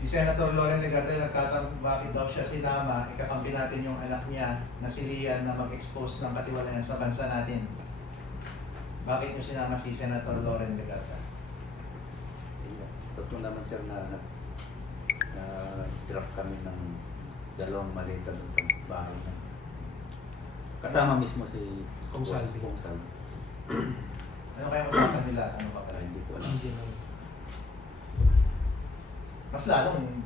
Si Senator Loren Legarda nagtatanong bakit daw siya sinama, ikakampi natin yung anak niya na si Lian na mag-expose ng katiwalayan sa bansa natin. Bakit niyo sinama si Senator Loren Legarda? Totoo naman sir na drop kami ng dalawang maleta dun sa bahay na. Kasama mismo si Kung Salvi. Kung Salvi. Ano kaya usapan nila? Ano pa pala? Hindi ko alam. Mas lalong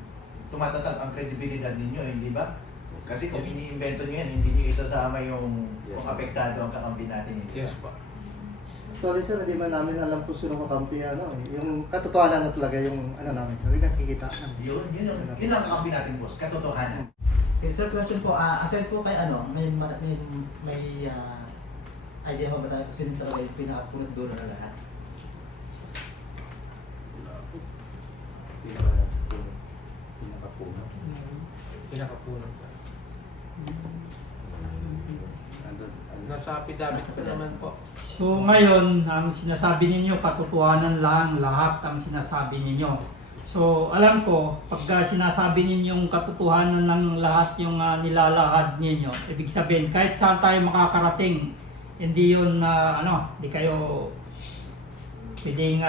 tumatatag ang kredibilidad ninyo, hindi ba? Kasi kung iniimbento nyo yan, hindi nyo isasama yung kung apektado ang kakampi natin. Hindi Yes ba? po. Actually sir, hindi man namin alam kung sino kakampi, yung katotohanan na talaga yung namin, yung nakikita. Yun ang kakampi natin, boss. Katotohanan. Okay, sir, question po. Aside po kay may idea ho ba tayo kung sino talaga yung pinakapunod dulo na lahat? Pinakapuno. Pinakapunan pa. Andun. Nasa affidavit pa naman po. So ngayon, ang sinasabi ninyo, katotohanan lang lahat ang sinasabi ninyo. So alam ko, pagka sinasabi ninyong katotohanan lang lahat yung nilalahad ninyo, ibig sabihin kahit saan tayo makakarating, hindi yun hindi kayo pwedeng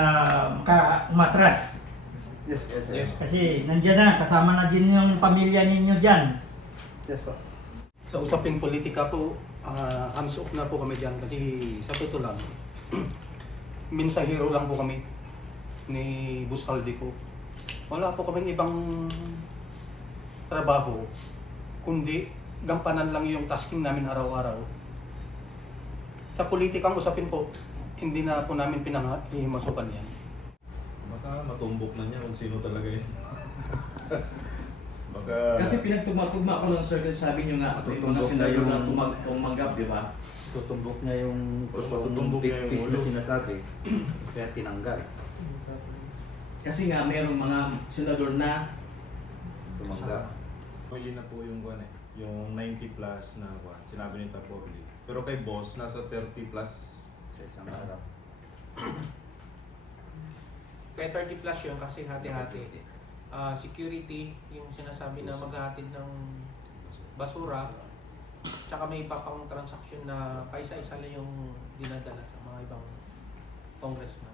umatras. Yes, yes, Yes. Kasi nandiyan na, kasama na din yung pamilya ninyo dyan. yes po. Sa usaping politika po, hands off na po kami dyan kasi sa totoo lang, minsahero lang po kami ni Bustaldi ko. Wala po kaming ibang trabaho, kundi gampanan lang yung tasking namin araw-araw. Sa politikang usapin po, hindi na po namin pinahimasukan yan. Baka matumbok na niya kung sino talaga yun. Baka... Kasi pinagtugma-tugma ko lang sir, kasi sabi nyo nga, may mga Matutumbok na senador na yung- tumanggap, di ba? Tutumbok niya yung Matutumbok niya yung fictice na ulo. sinasabi. Kaya tinanggal. Kasi nga, mayroong mga senador na Tumanggap. Pwede na po yung kuwan yung 90 plus na kuwan, sinabi ni Tapogli. Pero kay boss, nasa 30 plus. Sa isang araw. Kaya 30 plus yun kasi hati-hati. Security, yung sinasabi na maghahatid ng basura. Tsaka may iba pang transaction na paisa-isa lang yung dinadala sa mga ibang congressman.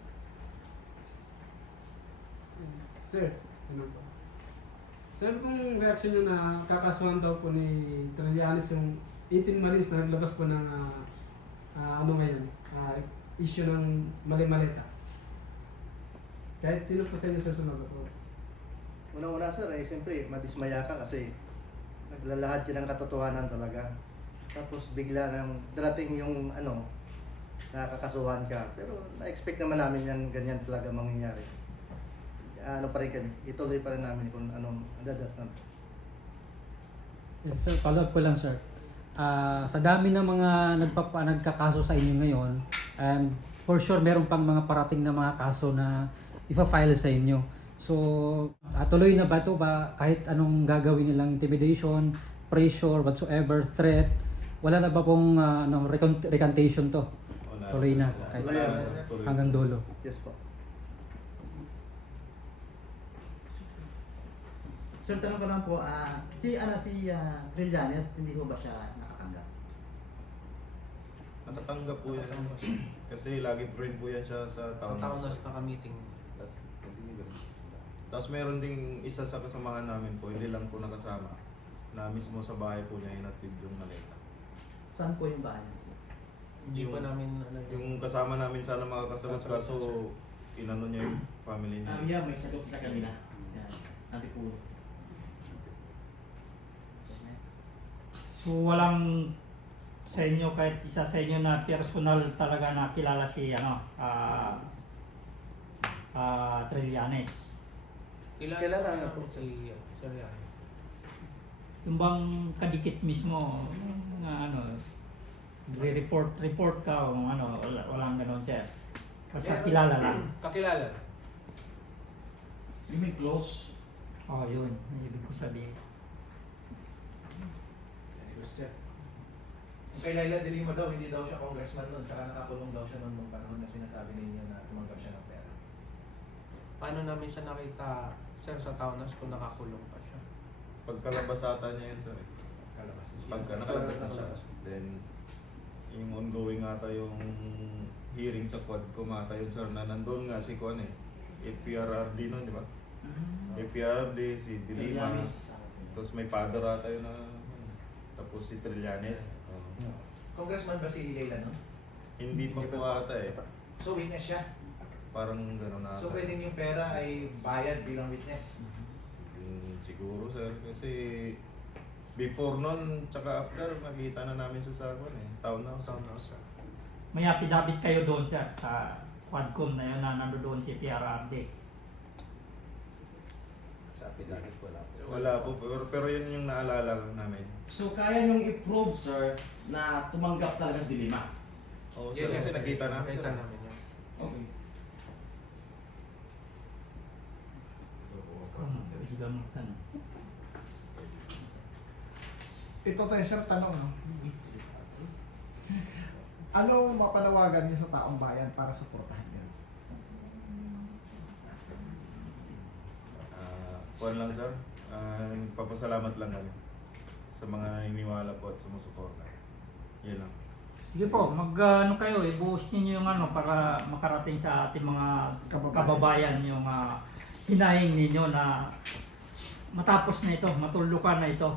Sir, ano po? Sir, kung reaction nyo na kakasuhan daw po ni Trillanes yung 18 Marines na naglabas po ng issue ng mali-maleta. Kahit sino po sa inyo susunod po. Unang-una sir, siyempre, madismaya ka kasi naglalahad ka ng katotohanan talaga. Tapos bigla nang darating yung nakakasuhan ka. Pero na-expect naman namin yan, ganyan talaga mangyayari. Pa rin kami, ituloy pa rin namin kung anong dadatnan. Yes, sir, follow-up ko lang sir. Sa dami ng mga nagkakaso sa inyo ngayon, and for sure meron pang mga parating na mga kaso na ipa-file sa inyo. So, tuloy na ba ito ba kahit anong gagawin nilang intimidation, pressure, whatsoever, threat, wala na ba pong recantation to? Tuloy na kahit Tuloy na, Tuloy. hanggang dulo. Yes po. Sir, tanong ko lang po, si Trillanes, hindi ko ba siya nakatanggap? Natatanggap po yan. Kasi lagi friend po yan siya sa town Taon house. na naka-meeting. Tapos meron ding isa sa kasamahan namin po, hindi lang po nakasama, na mismo sa bahay po niya inatid yung maleta. Saan po yung bahay niya, sir? Hindi pa namin Yung kasama namin sana makakasagot kaso inano niya yung family niya. yeah, may sagot na kanina. Yan, Antipuro. So walang sa inyo kahit isa sa inyo na personal talaga na kilala si Trillanes. Kilala na po. si Sir Yan. Yung bang kadikit mismo na report ka o walang gano'n sir. Basta kilala lang. Kakilala. You mean close? Oh, yun. Ang ibig ko sabihin. Kay Laila de Lima daw, hindi daw siya congressman noon, tsaka nakakulong daw siya noon nung panahon na sinasabi ninyo na tumanggap siya ng pera. Paano namin siya nakita, sir, sa Taunas kung nakakulong pa siya? Pagkalabas ata niya yun, sir. Pagka nakalabas na siya. Then, yung ongoing ata yung hearing sa Quadcom ata yun, sir, na nandun nga si Kwan eh. APRRD nun, di ba? APRRD, si Dilima. Trillanes. Tapos may father ata yun na, tapos si Trillanes. Congressman ba si Leila, no? Hindi pa po ata eh. So witness siya. Parang gano'n na. So pwedeng yung pera ay bayad bilang witness. Siguro, sir. Kasi before nun, tsaka after, nakita na namin siya sa Kwan eh. Townhouse. May affidavit kayo doon sir sa Quadcom na yun na nandoon si PRRD. Sa affidavit wala po. Wala po, pero yun yung naalala namin. So kaya niyong i-prove, sir, na tumanggap talaga si Dilima? Oo, sir, kasi nakita namin. Nakita namin yun. Okay. Ito tayo sir, tanong no? Ano mapanawagan niyo sa taong bayan para suportahan niyo? Kwan lang, sir. Papasalamat lang kami sa mga naniniwala po at sumusuporta. Yan lang. Sige po, mag-ano kayo, ibuhos niyo yung ano para makarating sa ating mga kababayan yung hinaing ninyo na matapos na ito, matulukan na ito.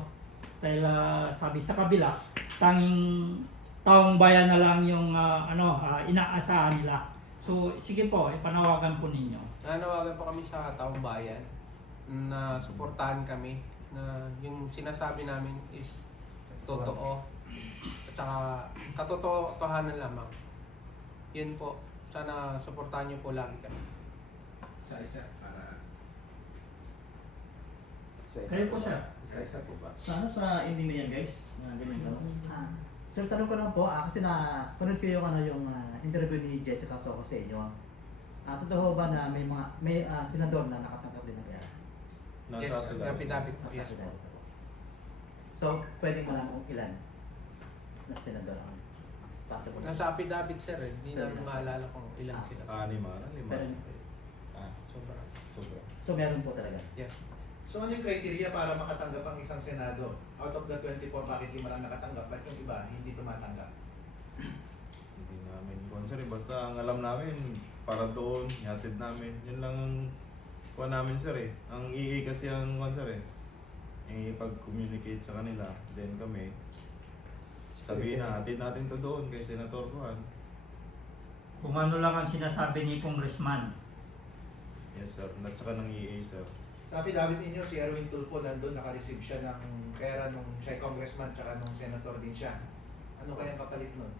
Dahil sabi sa kabila, tanging taong bayan na lang yung inaasahan nila. So sige po, ipanawagan po ninyo. Nanawagan po kami sa taong bayan na suportahan kami na yung sinasabi namin is totoo at saka katotohanan lamang. Yun po, sana suportahan niyo po lagi kami. Isa-isa para... Kayo po, sir. Isa-isa po ba? Sana sa ending na yan, guys. Na ganyan tanong. Sir, tanong ko lang po, kasi panood ko yung, yung interview ni Jessica Soho sa inyo. Totoo ba na may senador na nakatanggap din ng pera? Yes, affidavit po. Yes po. So, pwedeng malaman kung ilan na senador ang possible. Nasa affidavit, sir, hindi Sir, namin maalala kung ilan sila. Lima. Pero, Sobra. Sobra. so, meron po talaga. Yes. So ano yung criteria para makatanggap ang isang senado? Out of the 24, bakit di lang nakatanggap? Ba't yung iba hindi tumatanggap? Hindi namin kwan, sir. Basta ang alam namin, para doon, ihatid namin. Yun lang ang kwan namin, sir eh. Ang EA kasi ang kwan, sir eh. Pag-communicate sa kanila, then kami, sabihin na, hatid natin to doon kay Senator Juan. Kung ano lang ang sinasabi ni Congressman. Yes, sir. At saka ng EA, sir. Sa affidavit ninyo, si Erwin Tulfo nandun, naka-receive siya ng pera nung siya ay congressman tsaka nung senator din siya. Ano kayang kapalit nun?